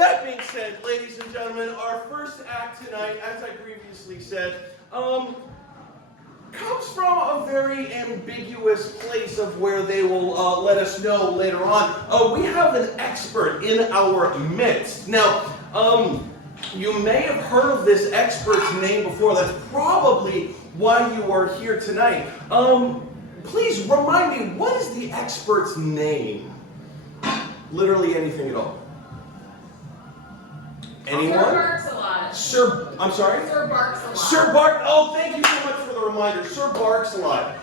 that being said, ladies and gentlemen, our first act tonight, as I previously said, comes from a very ambiguous place of where they will let us know later on. We have an expert in our midst. Now, you may have heard of this expert's name before. That's probably why you are here tonight. Please remind me, what is the expert's name? Literally anything at all. Anyone? Sir barks a lot. I'm sorry? Sir barks a lot. Sir Bark. Oh, thank you so much for the reminder. Sir Barks-a-lot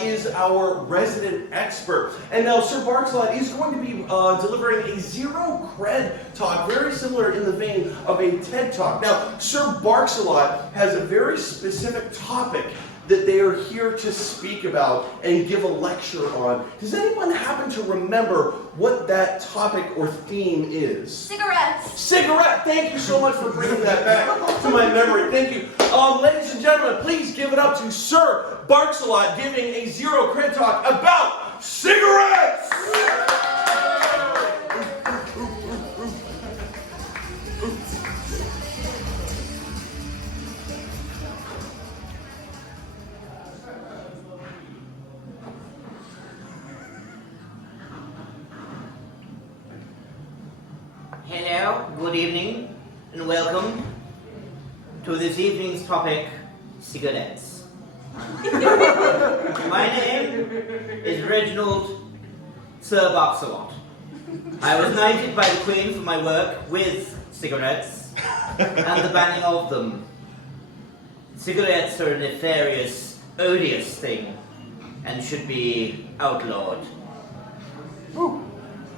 is our resident expert. And now Sir Barks-a-lot is going to be delivering a zero cred talk, very similar in the vein of a TED Talk. Now, Sir Barks-a-lot has a very specific topic that they are here to speak about and give a lecture on. Does anyone happen to remember what that topic or theme is? Cigarettes. Cigarette! Thank you so much for bringing that back to my memory. Thank you. Ladies and gentlemen, please give it up to Sir Barks-a-lot giving a zero cred talk about cigarettes! Hello, good evening, and welcome to this evening's topic, cigarettes. My name is Reginald Sir Barks-a-lot. I was knighted by the Queen for my work with cigarettes and the banning of them. Cigarettes are a nefarious, odious thing and should be outlawed.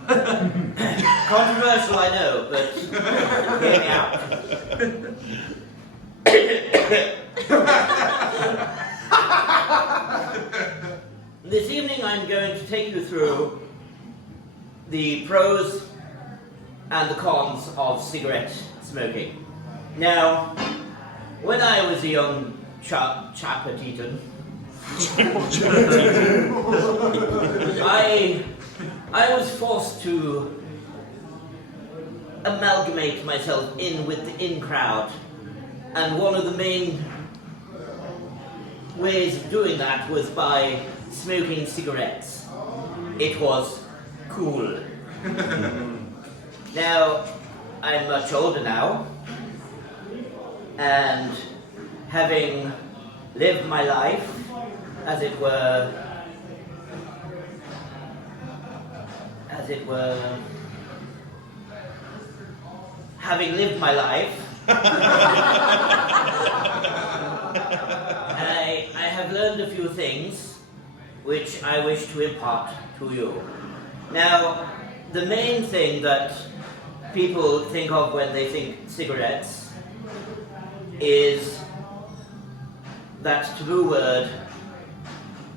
Controversial, I know, but hear me out. This evening I'm going to take you through the pros and the cons of cigarette smoking. Now, when I was a young chap at Eton, I was forced to amalgamate myself in with the in crowd, and one of the main ways of doing that was by smoking cigarettes. It was cool. Now, I'm much older now, and having lived my life, as it were, having lived my life, I have learned a few things which I wish to impart to you. Now, the main thing that people think of when they think cigarettes is that taboo word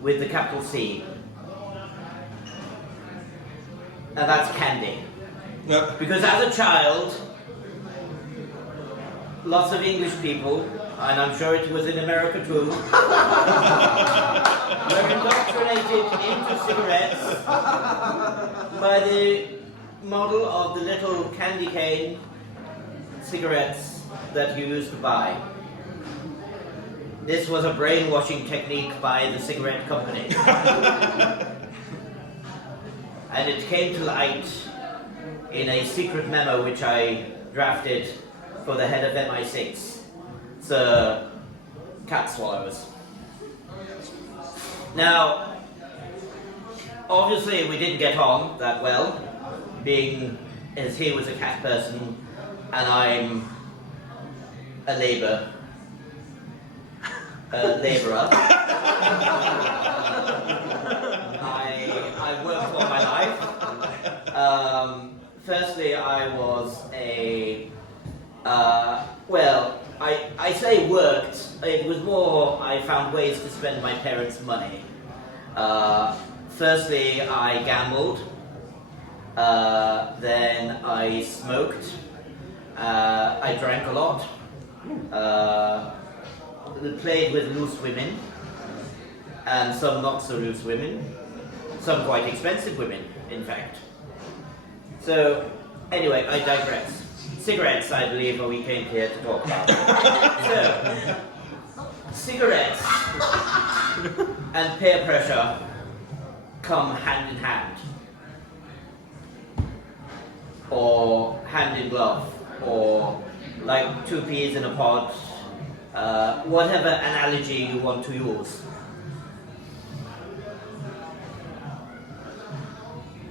with the capital C. And that's candy. Yep. Because as a child, lots of English people, and I'm sure it was in America too, were indoctrinated into cigarettes by the model of the little candy cane cigarettes that you used to buy. This was a brainwashing technique by the cigarette company. And it came to light in a secret memo which I drafted for the head of MI6, Sir Cat Swallows. Now, obviously we didn't get on that well, being as he was a cat person and I'm a labourer. I worked all my life. Firstly, I was I say worked. It was more I found ways to spend my parents' money. Firstly, I gambled. Then I smoked. I drank a lot. Played with loose women, and some not so loose women, some quite expensive women, in fact. So, anyway, I digress. cigarettes, I believe, we came here to talk about. So, cigarettes and peer pressure come hand in hand, or hand in glove, or like two peas in a pod, whatever analogy you want to use.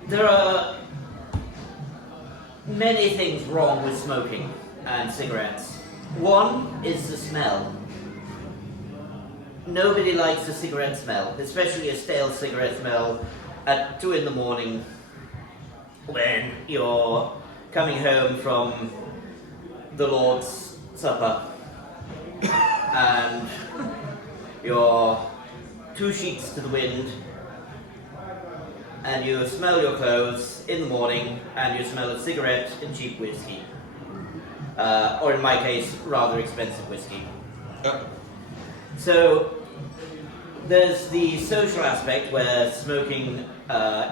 There are many things wrong with smoking and cigarettes. One is the smell. Nobody likes a cigarette smell, especially a stale cigarette smell at 2 in the morning when you're coming home from the Lord's Supper and you're 2 sheets to the wind and you smell your clothes in the morning and you smell a cigarette and cheap whiskey. Or in my case, rather expensive whiskey. So there's the social aspect where smoking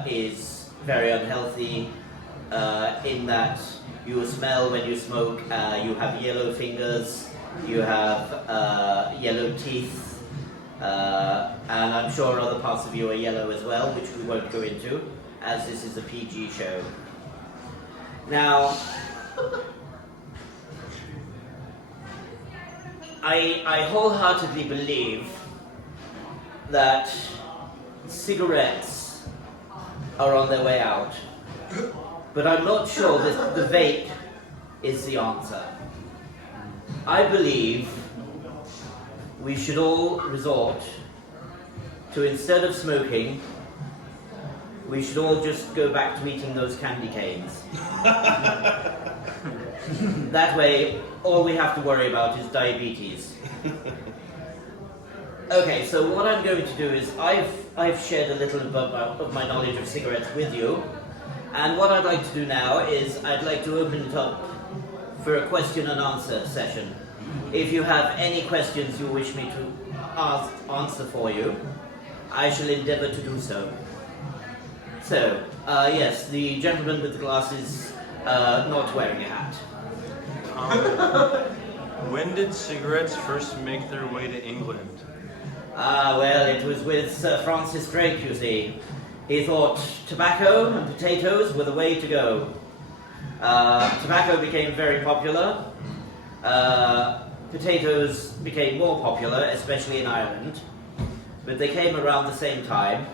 is very unhealthy in that you smell when you smoke, you have yellow fingers, you have yellow teeth, and I'm sure other parts of you are yellow as well, which we won't go into, as this is a PG show. Now, I wholeheartedly believe that cigarettes are on their way out, but I'm not sure that the vape is the answer. I believe we should all resort to, instead of smoking, we should all just go back to eating those candy canes. That way, all we have to worry about is diabetes. Okay, so what I'm going to do is I've shared a little of my knowledge of cigarettes with you, and what I'd like to do now is I'd like to open it up for a question and answer session. If you have any questions you wish me to answer for you, I shall endeavour to do so. So, yes, the gentleman with the glasses not wearing a hat. When did cigarettes first make their way to England? Well, it was with Sir Francis Drake, you see. He thought tobacco and potatoes were the way to go. Tobacco became very popular. Potatoes became more popular, especially in Ireland. But they came around the same time.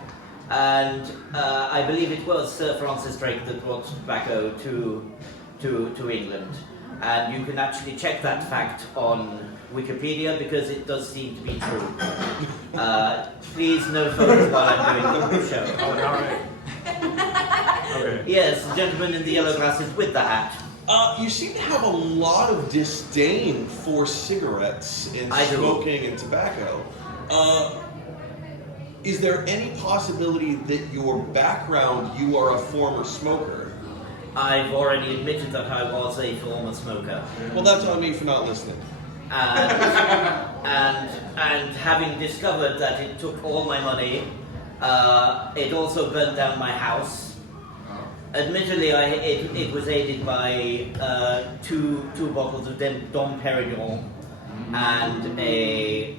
And I believe it was Sir Francis Drake that brought tobacco to England. And you can actually check that fact on Wikipedia because it does seem to be true. Please no photos while I'm doing the show. Oh, all right. Okay. Yes, the gentleman in the yellow glasses with the hat. You seem to have a lot of disdain for cigarettes and I do. smoking and tobacco. Is there any possibility that your background, you are a former smoker? I've already admitted that I was a former smoker. Well, that's on me for not listening. And having discovered that it took all my money, it also burnt down my house. Admittedly, it was aided by two bottles of Dom Perignon and a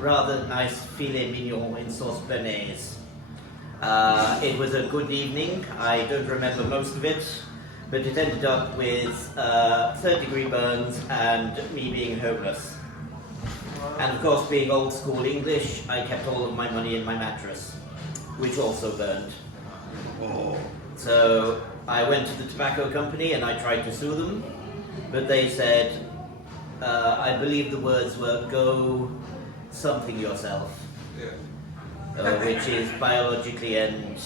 rather nice filet mignon in sauce béarnaise. It was a good evening. I don't remember most of it, but it ended up with 3rd-degree burns and me being homeless. And of course, being old school English, I kept all of my money in my mattress, which also burned. Oh. So I went to the tobacco company and I tried to sue them, but they said, I believe the words were, go something yourself. Yeah. Which is biologically and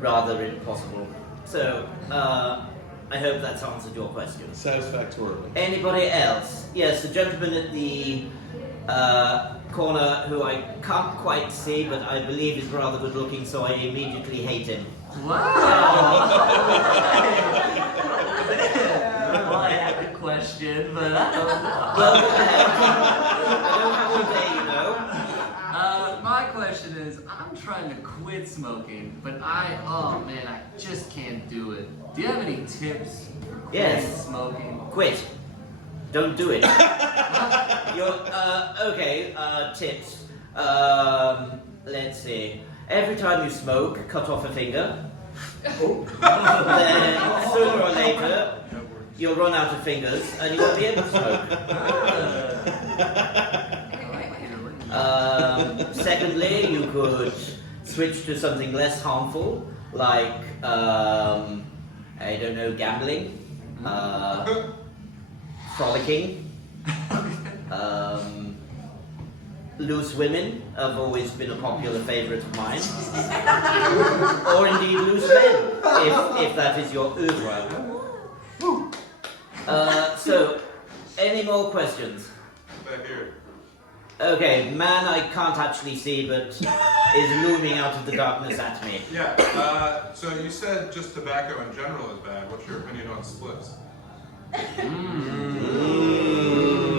rather impossible. So, I hope that's answered your question. Satisfactorily. Anybody else? Yes, the gentleman at the corner who I can't quite see, but I believe is rather good looking, so I immediately hate him. Wow! Well, I have a question, but I don't know. Well, go ahead. I don't have all day, you know. My question is, I'm trying to quit smoking, but oh man, I just can't do it. Do you have any tips for quitting smoking? Quit. Don't do it. Okay, tips. Let's see. Every time you smoke, cut off a finger. Then sooner or later, you'll run out of fingers and you won't be able to smoke. Secondly, you could switch to something less harmful, like, I don't know, gambling, frolicking, loose women have always been a popular favourite of mine. Or indeed loose men, if that is your oeuvre. So, any more questions? Back here. Okay, man I can't actually see, but is looming out of the darkness at me. Yeah, so you said just tobacco in general is bad. What's your opinion on spliffs?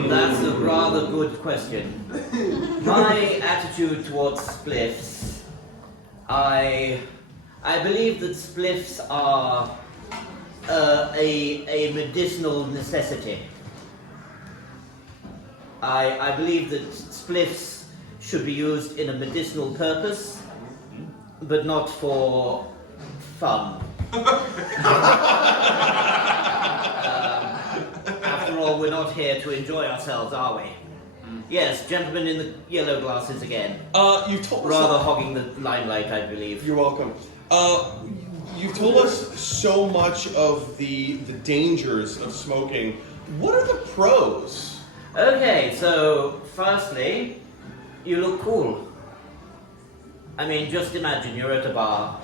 That's a rather good question. My attitude towards spliffs, I believe that spliffs are a medicinal necessity. I believe that spliffs should be used in a medicinal purpose, but not for fun. After all, we're not here to enjoy ourselves, are we? Yes, gentleman in the yellow glasses again. You told us Rather hogging the limelight, I believe. You're welcome. You've told us so much of the dangers of smoking. What are the pros? Okay, so firstly, you look cool. I mean, just imagine you're at a bar.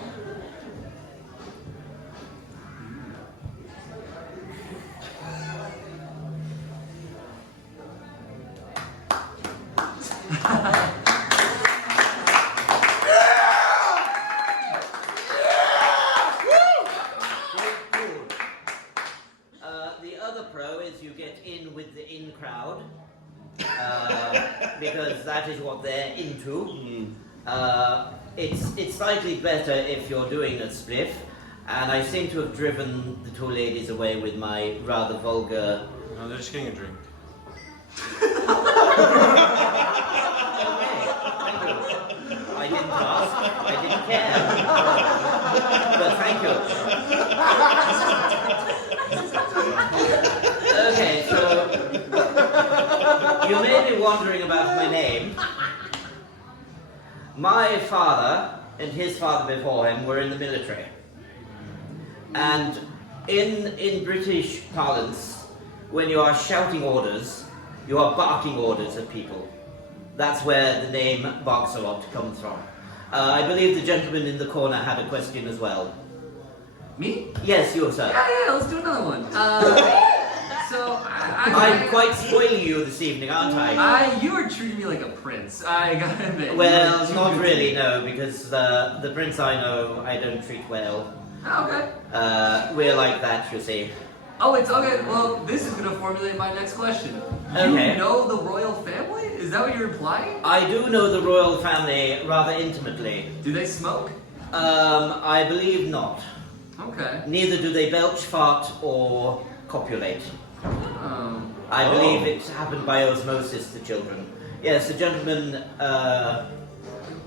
The other pro is you get in with the in crowd, because that is what they're into. It's slightly better if you're doing a spliff, and I seem to have driven the two ladies away with my rather vulgar. No, they're just getting a drink. I didn't ask. I didn't care. But thank you. Okay, so you may be wondering about my name. My father and his father before him were in the military. And in British parlance, when you are shouting orders, you are barking orders at people. That's where the name Barks-a-Lot comes from. I believe the gentleman in the corner had a question as well. Me? Yes, you, sir. Yeah, let's do another one. I'm quite spoiling you this evening, aren't I? You are treating me like a prince. I gotta admit. Well, not really, no, because the prince I know I don't treat well. Okay. We're like that, you see. Oh, it's okay. Well, this is gonna formulate my next question. Okay. You know the royal family? Is that what you're implying? I do know the royal family rather intimately. Do they smoke? I believe not. Okay. Neither do they belch, fart, or copulate. I Oh. believe it happened by osmosis to children. Yes, the gentleman,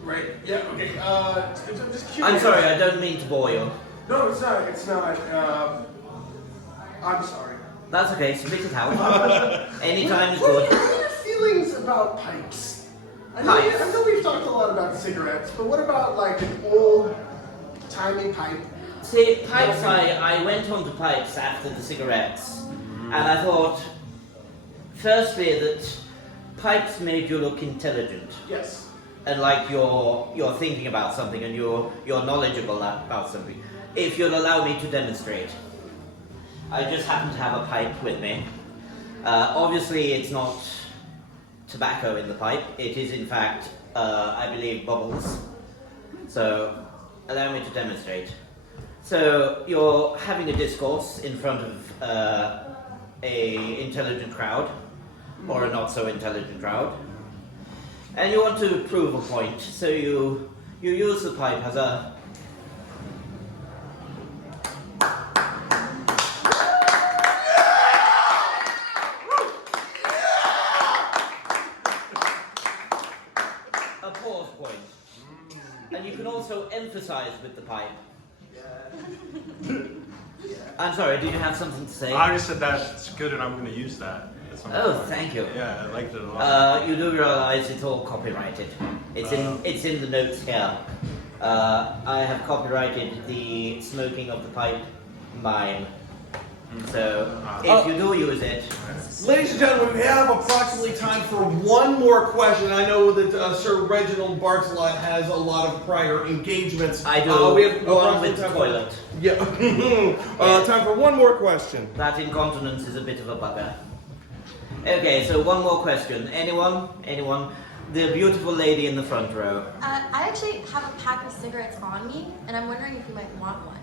Right, yeah, okay, I'm just curious. I'm sorry, I don't mean to bore you. No, it's not, I'm sorry. That's okay, spit it out. Anytime is What good. are your feelings about pipes? I Pipes? know we've talked a lot about cigarettes, but what about like an old-timey pipe? See, pipes, I went on to pipes after the cigarettes, and I thought, firstly, that pipes made you look intelligent, Yes. and like you're thinking about something and you're knowledgeable about something. If you'll allow me to demonstrate. I just happen to have a pipe with me. Obviously, it's not tobacco in the pipe. It is, in fact, I believe, bubbles. So, allow me to demonstrate. So, you're having a discourse in front of a intelligent crowd, or a not so intelligent crowd, and you want to prove a point. So you you use the pipe as a... a pause point. And you can also emphasize with the pipe. I'm sorry, did you have something to say? I just said that's good, and I'm going to use that. Oh, thank you. Yeah, I liked it a lot. You do realize it's all copyrighted. It's in the notes here. I have copyrighted the smoking of the pipe mime. So if you do use it, Ladies and gentlemen, we have approximately time for one more question. I know that Sir Reginald Bartzelot has a lot of prior engagements. I do. We have Go on approximately with the time toilet. Yeah. Time for one more question. That incontinence is a bit of a bugger. Okay, so one more question. Anyone? Anyone? The beautiful lady in the front row. I actually have a pack of cigarettes on me, and I'm wondering if you might want one.